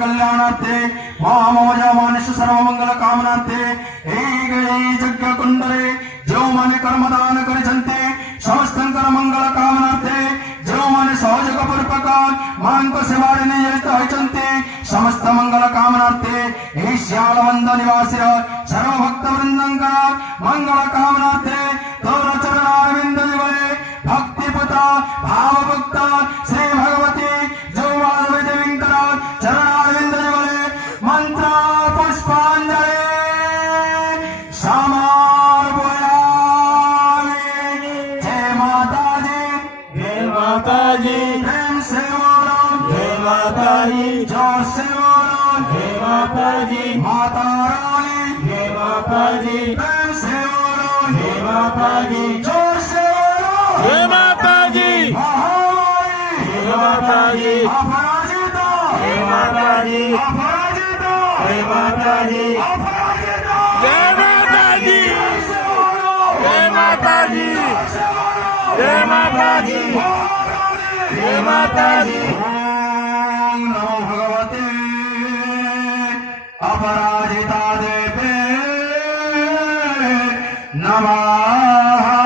कल्याणार्थे महामोजामानिष सर्वमंगल कामनार्थे यज्ञ कुंडले जो माने कर्मदान करिसंते समस्तंकर मंगल कामनार्थे जो माने सहयोग पूर्वक मांक सेवारे नियोजित होइचंते समस्त मंगल कामनार्थे हे श्यालवंद निवासी सर्व भक्त वृंदंकर मंगल कामनार्थे तोर चरणारविंद दिवले भक्तिपुत भावभक्त श्री भगवती जो वादवेदिंकर चरणारविंद दिवले मंत्र पुष्पांजलि समार बोलावे। जय माताजी जय माताजी प्रेम से बोलो जय माताजी जोर से बोलो जय माताजी माता रानी जय माताजी प्रेम से बोलो जय माताजी जोर से बोलो जय माताजी महामारी जय माताजी अपराजिता जय माताजी अपराजिता जय माताजी अपराजिता जय माताजी से बोलो जय माताजी से बोलो जय माताजी महारानी जय माताजी ओम नमो भगवते अपराजिता देवे नमः।